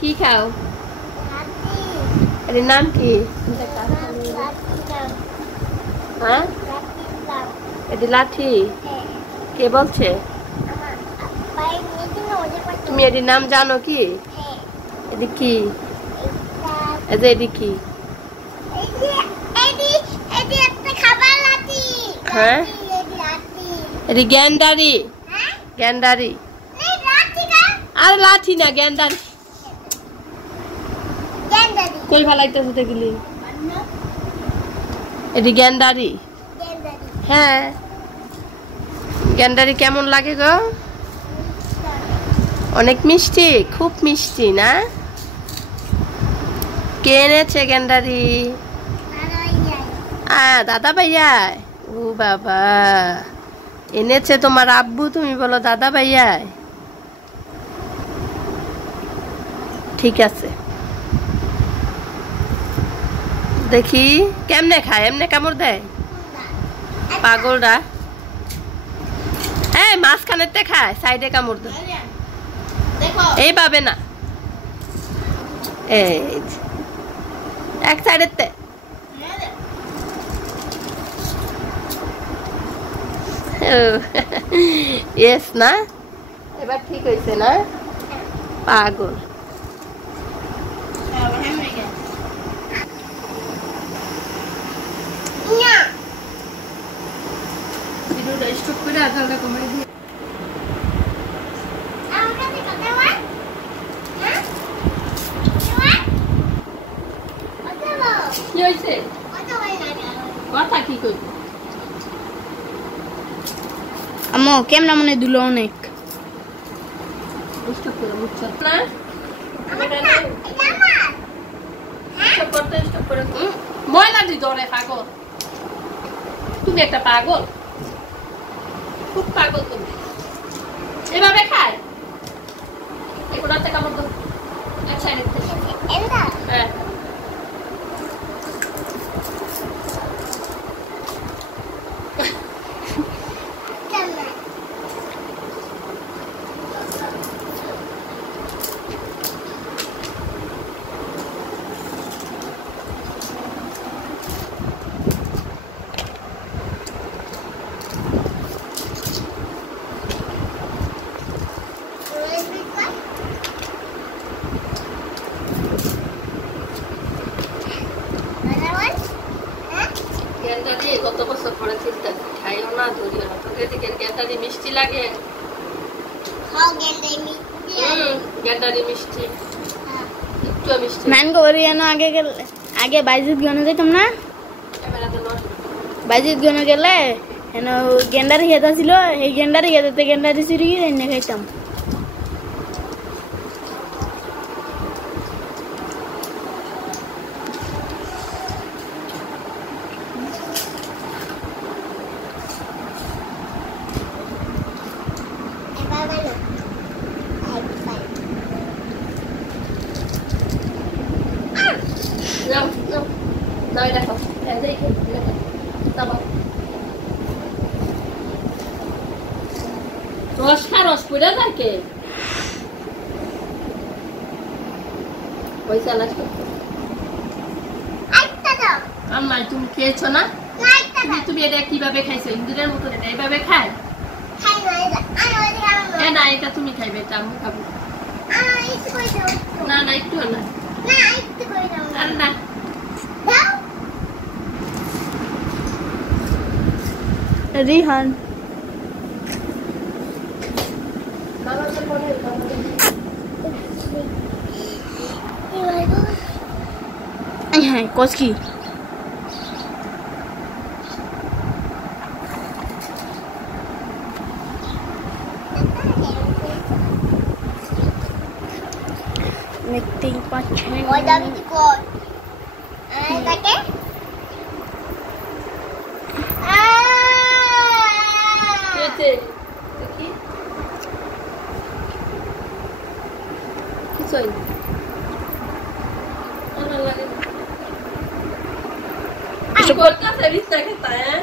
কি খাও? এর নাম কি? হ্যাঁ, এটা লাঠি। কে বলছে? তুমি এর নাম জানো কি? এটি কি? এই যে এটি কি? হ্যাঁ, এটি গ্যান্ডারি। গ্যান্ডারি। আর লাঠি না, গ্যান্ডারি। কই ভালাইতেছে দেখলি? এটি গ্যান্ডারি। হ্যাঁ, গ্যান্ডারি কেমন লাগে গো? অনেক মিষ্টি, খুব মিষ্টি না? কে এনেছে গ্যান্ডারি? দাদা ভাইয়া। ও বাবা, এনেছে তোমার আব্বু, তুমি বলো দাদা ভাইয়া। ঠিক আছে, দেখি কেমনে খায়। এমনে কামড় দেয় পাগলরা? হ্যাঁ, মাঝখানেতে খায়, সাইডে কামড় দেয়। এইভাবে না, এই এক সাইডের তে। ইয়েস না, এবার ঠিক হয়েছে না? পাগল। স্টপ করে আধাটা কমাই দিয়ে কি হয়েছে? কথা কি কই? আম্মু কেমন মনে দুলো অনেক স্টপ করে মুচ্ছা না। স্টপ করতে, স্টপ করে। ময়লা দি ধরে পাগল। তুমি একটা পাগল, খুব পাগল তুমি। এভাবে খায়? এগুলোতে কামড় দাও, এক সাইডে থেকে। হ্যাঁ, গ্যান্ডারি কত বছর পরে চিন্তা খাইও না, ধরিও না। তোকে দিকে গ্যান্ডারি মিষ্টি লাগে? গ্যান্ডারি মিষ্টি, একটু মিষ্টি। ম্যাঙ্গো ওরিয়ানো আগে গেলে, আগে বাইজিত গনে যেতাম না? বাইজিত গনে গেলে এনে গেন্ডারি খেতা ছিল, এই গেন্ডারি খেতে গেন্ডারি চুরি এনে খাইতাম। রস খা, রস পড়ে থাকে। ওই চালাস আমার তুমি খেয়েছো না? তুমি এটা কিভাবে খাইছো? ইন্দুরের মতন এটা এইভাবে খায় না? এটা তুমি খাইবে, এটা আমি খাবো না। না একটু না, আর না। রিহান হ্যাঁ কস কি? দেখতেই পাচ্ছেন Corta a entrevista que está, ¿eh?